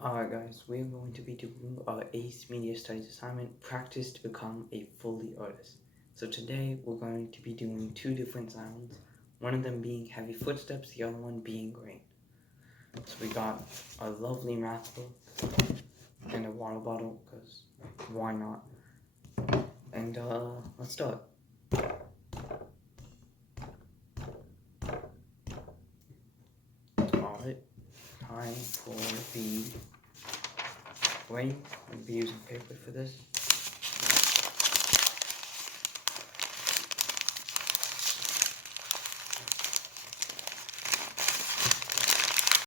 Alright guys, we're going to be doing our Aice Media Studies assignment, practice to become a Foley artist. So today we're going to be doing two different sounds, one of them being heavy footsteps, the other one being rain. So we got a lovely math book and a water bottle, because why not? And let's start. Alright, time for the rain. I'll be using paper for this.